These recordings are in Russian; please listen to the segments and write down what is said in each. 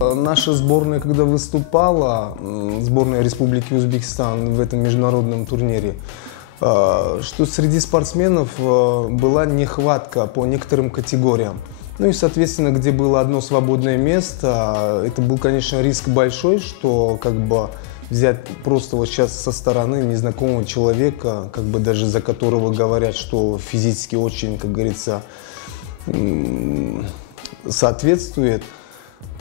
Наша сборная, когда выступала, сборная Республики Узбекистан в этом международном турнире, что среди спортсменов была нехватка по некоторым категориям. Ну и, соответственно, где было одно свободное место, это был, конечно, риск большой, что как бы взять просто вот сейчас со стороны незнакомого человека, как бы даже за которого говорят, что физически очень, как говорится, соответствует.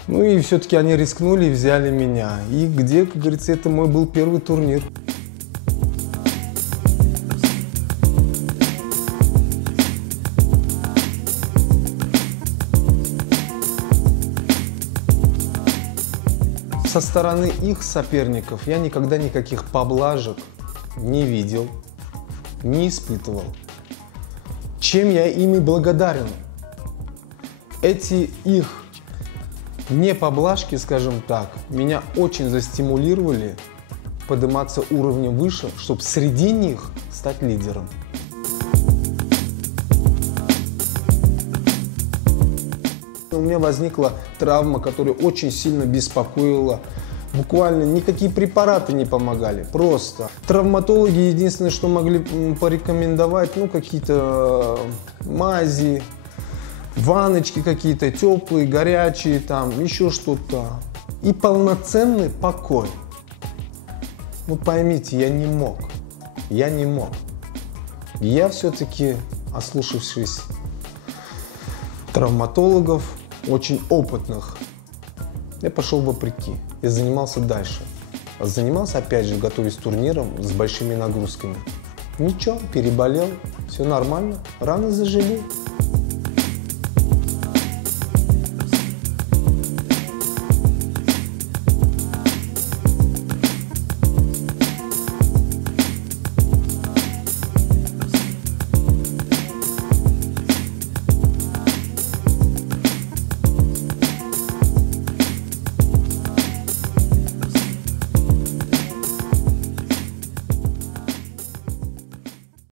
Ну и все-таки они рискнули и взяли меня. И где, как говорится, это мой был первый турнир. Со стороны их соперников я никогда никаких поблажек не видел, не испытывал. Чем я ими благодарен? Эти их не поблажки, скажем так, меня очень застимулировали подниматься уровнем выше, чтобы среди них стать лидером. У меня возникла травма, которая очень сильно беспокоила. Буквально никакие препараты не помогали. Просто травматологи единственное, что могли порекомендовать, ну какие-то мази, ванночки какие-то теплые, горячие, там еще что-то. И полноценный покой. Ну поймите, я не мог. Я не мог. Я все-таки, ослушавшись травматологов, очень опытных, я пошел вопреки. Я занимался дальше. Занимался, опять же, готовясь к турнирам с большими нагрузками. Ничего, переболел, все нормально, раны зажили.